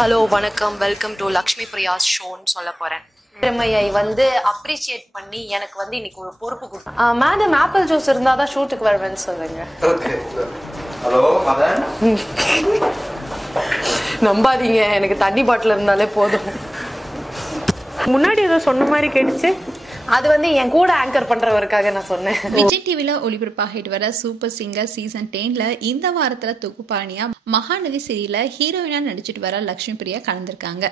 Hello வணக்கம், welcome to Lakshmi பிரியாஸ் ஷோன்னு சொல்ல போறேன். திறமையை அப்ரிஷியேட் பண்ணி எனக்கு இன்னைக்கு ஒரு பொறுப்பு கொடுத்தாங்க. மேடம் ஆப்பிள் ஜூஸ் இருந்தாதான் ஷூட்டுக்கு வருவேன்னு சொல்லுங்க. ஹலோ மதன். நம்பாதீங்க, எனக்கு தண்ணி பாட்டில் இருந்தாலே போதும். முன்னாடி ஏதோ சொன்ன மாதிரி கேட்டுச்சு. அது என் கூட ஆங்கர் பண்றவருக்காக நான் சொன்னேன். விஜய் டிவில ஒளிபரப்பாகிட்டு வர சூப்பர் சிங்கர் சீசன் 10ல இந்த வாரத்துல தொகுப்பாணியா மகாநதி சீரியல்ல ஹீரோயினா நடிச்சிட்டு வர லக்ஷ்மி பிரியா கலந்திருக்காங்க.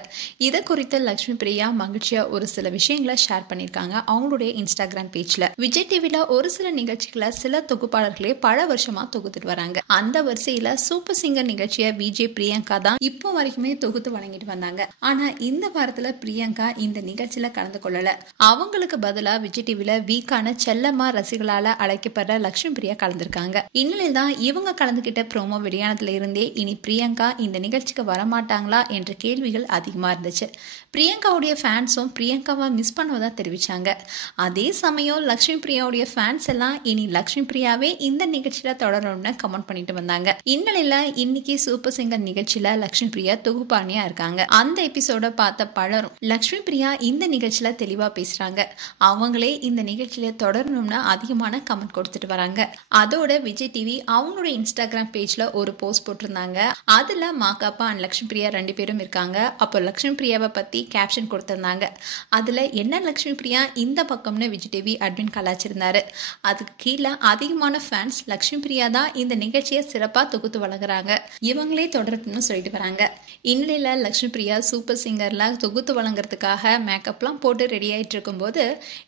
இதை குறித்து லக்ஷ்மி பிரியா மகிழ்ச்சியா ஒரு சில விஷயங்களை ஷேர் பண்ணிருக்காங்க அவங்களுடைய இன்ஸ்டாகிராம் பேஜ்ல. விஜய் டிவில ஒரு சில நிகழ்ச்சிகளை சில தொகுப்பாளர்களே பல வருஷமா தொகுத்துட்டு வராங்க. அந்த வரிசையில சூப்பர் சிங்கர் நிகழ்ச்சியை விஜய் பிரியங்கா தான் இப்போ வரைக்குமே தொகுத்து வழங்கிட்டு வந்தாங்க. ஆனா இந்த வாரத்துல பிரியங்கா இந்த நிகழ்ச்சியில கலந்து கொள்ளல. அவங்களுக்கு பதிலா விஜய் டிவில வீக்கான செல்லம்மா ரசிகளால அழைக்கப்படுற லக்ஷ்மி பிரியா கலந்திருக்காங்க. இந்நிலையில் தான் இவங்க கலந்துகிட்ட ப்ரோமோ வெளியானதுல இருந்தே இனி பிரியங்கா இந்த நிகழ்ச்சிக்கு வரமாட்டாங்களா என்ற கேள்விகள் அதிகமா இருந்துச்சு. பிரியங்காவுடைய ஃபேன்ஸும் பிரியங்காவை மிஸ் பண்ணுவதா தெரிவிச்சாங்க. அதே சமயம் லக்ஷ்மி பிரியாவுடைய ஃபேன்ஸ் எல்லாம் இனி லக்ஷ்மி பிரியாவே இந்த நிகழ்ச்சியில தொடரணும்னு கமெண்ட் பண்ணிட்டு வந்தாங்க. இந்நிலையில இன்னைக்கு சூப்பர் சிங்கர் நிகழ்ச்சியில லக்ஷ்மி பிரியா தொகுப்பாணியா இருக்காங்க. அந்த எபிசோட பார்த்த பலரும் லக்ஷ்மி பிரியா இந்த நிகழ்ச்சியில தெளிவா பேசுறாங்க, அவங்களே இந்த நிகழ்ச்சியில தொடரணும்னு அதிகமான கமெண்ட் கொடுத்துட்டு வராங்க. அதோட விஜய் டிவி அவங்களுடைய இன்ஸ்டாகிராம் பேஜ்ல ஒரு போஸ்ட் போட்டிருந்தாங்க. அதுல மாகாப்பா அண்ட் லக்ஷ்மி பிரியா 2 பேரும் இருக்காங்க. அப்போ லக்ஷ்மி பிரியாவை பத்தி கேப்ஷன் கொடுத்திருந்தாங்க. அதுல என்ன லக்ஷ்மி பிரியா இந்த பக்கம்னு விஜய் டிவி அட்மின் கலாச்சிருந்தாரு. அதுக்கு கீழே அதிகமான ஃபேன்ஸ் லக்ஷ்மி பிரியா தான் இந்த நிகழ்ச்சியை சிறப்பா தொகுத்து வழங்குறாங்க, இவங்களே தொடரணும்னு சொல்லிட்டு வராங்க. இந்நிலையில லக்ஷ்மி பிரியா சூப்பர் சிங்கர்ல தொகுத்து வழங்குறதுக்காக மேக்கப்லாம் போட்டு ரெடி ஆயிட்டு இருக்கும் போது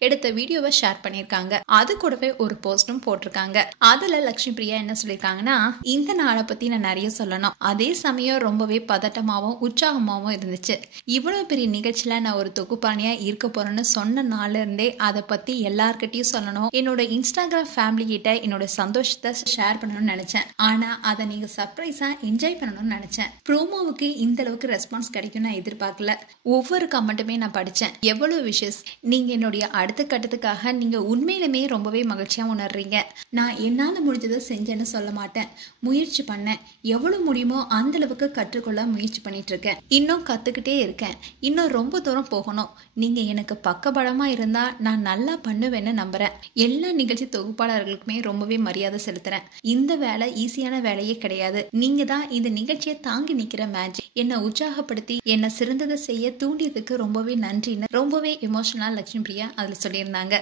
எடுத்த வீடியோவை ஷேர் பண்ணிருக்காங்க. அது கூடவே ஒரு போஸ்டும் போட்டிருக்காங்க. அதுல லக்ஷ்மி பிரியா என்ன சொல்லிருக்காங்கன்னா, இந்த நாளை பத்தி நான் நிறைய சொல்லணும், அதே சமயம் ரொம்பவே பதட்டமாவும் உற்சாகமாவும் இருந்துச்சு. இவ்வளவு பெரிய நிகழ்ச்சியில நான் ஒரு தொகுப்பாணியா இருக்க போறேன்னு சொன்ன நாள்ல இருந்தே அதை பத்தி எல்லார்கிட்டையும் சொல்லணும், என்னோட இன்ஸ்டாகிராம் ஃபேமிலி கிட்ட என்னோட சந்தோஷத்தை ஷேர் பண்ணணும்னு நினைச்சேன். ஆனா அதை நீங்க சர்ப்ரைஸா என்ஜாய் பண்ணணும்னு நினைச்சேன். ப்ரோமோவுக்கு இந்த அளவுக்கு ரெஸ்பான்ஸ் கிடைக்கும் நான் எதிர்பார்க்கல. ஒவ்வொரு கமெண்ட்டுமே நான் படிச்சேன். எவ்வளவு விஷஸ், நீங்க என்னுடைய அடுத்த கட்டத்துக்காக நீங்க உண்மையிலுமே ரொம்பவே மகிழ்ச்சியா உணர்றீங்க. நான் என்னால முடிஞ்சதை செஞ்சேன்னு சொல்ல மாட்டேன், முயற்சி பண்ணேன். எவ்வளவு முடியுமோ அந்த அளவுக்கு கற்றுக்கொள்ள முயற்சி பண்ணிட்டு இருக்கேன். இன்னும் கத்துக்கிட்டே இருக்கேன். இன்னும் ரொம்ப தூரம் போகணும். நீங்க எனக்கு பக்கபலமா இருந்தா நான் நல்லா பண்ணுவேன்னு நம்புறேன். எல்லா நிகழ்ச்சி தொகுப்பாளர்களுக்குமே ரொம்பவே மரியாதை செலுத்துறேன். இந்த வேலை ஈஸியான வேலையே கிடையாது. நீங்க தான் இந்த நிகழ்ச்சியை தாங்கி நிக்கிற மேஜிக். என்னை உற்சாகப்படுத்தி என்ன சிறந்ததை செய்ய தூண்டியதுக்கு ரொம்பவே நன்றின்னு ரொம்பவே எமோஷனலா லக்ஷ்மி பிரியா அதுல சொல்லியிருந்தாங்க.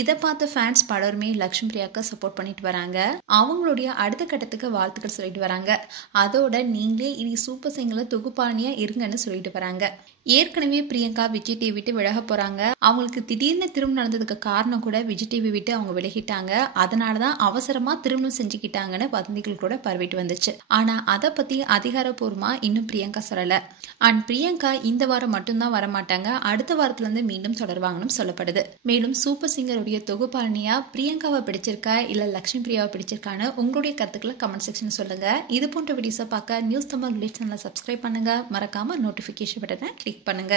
இதை பார்த்த ஃபேன்ஸ் பலருமே லக்ஷ்மி பிரியாவுக்கு சப்போர்ட் பண்ணிட்டு வராங்க. அவங்களுடைய அடுத்த கட்டத்துக்கு வாழ்த்துக்கள் சொல்லிட்டு வராங்க. அதோட நீங்களே இனி சூப்பர் சிங்கர்ல தொகுப்பாணியா இருங்கன்னு சொல்லிட்டு வராங்க. ஏற்கனவே பிரியங்கா விஜய் டிவி விட்டு விலக போறாங்க. அவங்களுக்கு திடீர்னு திருமணம் நடந்ததுக்கு காரணம் கூட விஜய் டிவி விட்டு அவங்க விலகிட்டாங்க. அதனாலதான் அவசரமா திருமணம் செஞ்சுக்கிட்டாங்கன்னு வதந்திகள் கூட பரவிட்டு வந்துச்சு. ஆனா அதை பத்தி அதிகாரப்பூர்வமா இன்னும் பிரியங்கா சொல்லல. அண்ட் பிரியங்கா இந்த வாரம் மட்டும்தான் வரமாட்டாங்க, அடுத்த வாரத்துல இருந்து மீண்டும் தொடர்வாங்கன்னு சொல்லப்படுது. மேலும் சூப்பர் சிங்கருடைய தொகுப்பாளினியா பிரியங்காவை பிடிச்சிருக்கா இல்ல லக்ஷ்மி பிரியாவை பிடிச்சிருக்கான்னு உங்களுடைய கருத்துக்களை கமெண்ட் செக்ஷன் சொல்லுங்க. இது போன்ற வீடியோஸை பார்க்க நியூஸ் தமிழ் சேனலை சப்ஸ்கிரைப் பண்ணுங்க. மறக்காம நோட்டிபிகேஷன் பட்டனை கிளிக் பண்ணுங்க.